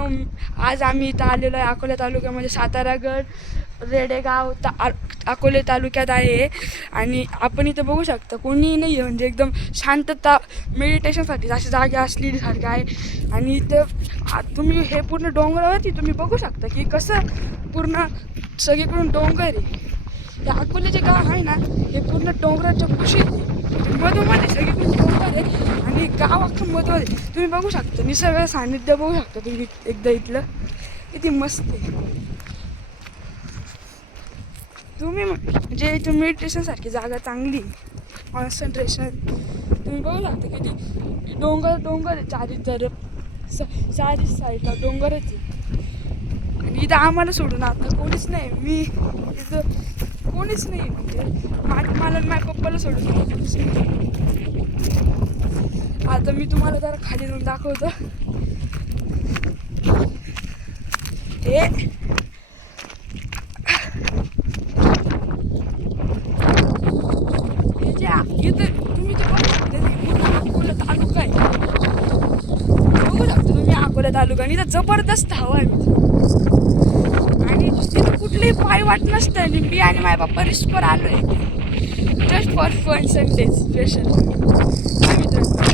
मित्रांनो आज आम्ही इथं आलेलो आहे अकोला तालुक्यामध्ये सातारागड रेडेगाव ता आ- अकोले तालुक्यात आहे आणि आपण इथं बघू शकता कोणीही नाही आहे. म्हणजे एकदम शांतता मेडिटेशनसाठी अशी जागा असलेली सारखी आहे. आणि इथं तुम्ही हे पूर्ण डोंगरावरती तुम्ही बघू शकता की कसं पूर्ण सगळीकडून डोंगर आहे. हे अकोले जे गाव आहे ना हे पूर्ण डोंगराच्या कुशीत आहे. म्हणजे मधोमध सगळीकडून डोंगर आहे आणि गाव अख्खं मधोमध तुम्ही बघू शकता निसर्ग सान्निध्य बघू शकता तुम्ही एकदा इथलं. किती मस्त आहे. तुम्ही म्हणजे इथं मेडिटेशनसारखी जागा चांगली कॉन्सन्ट्रेशन तुम्ही बघू शकता किती डोंगर डोंगर आहे चारी जर स चारी साईडला डोंगरच आहे. आणि इथं आम्हाला सोडून आता कोणीच नाही. मी इथं कोणीच नाही. म्हणजे मा- मला माझ्या पप्पाला सोडून इथं आता मी तुम्हाला जरा खाली जाऊन दाखवतो. हे जे आ- इथं तुम्ही ते बघू शकता ते पूर्ण अकोला तालुका आहे. बघू शकता तुम्ही अकोला तालुका आणि इथं जबरदस्त हवा आहे मित्रांनो. आणि तिथं कुठलेही पाय वाट नसतं आणि मी आणि माझ्या बाप्पा रिस्कवर आलो आहे just for fun Sunday special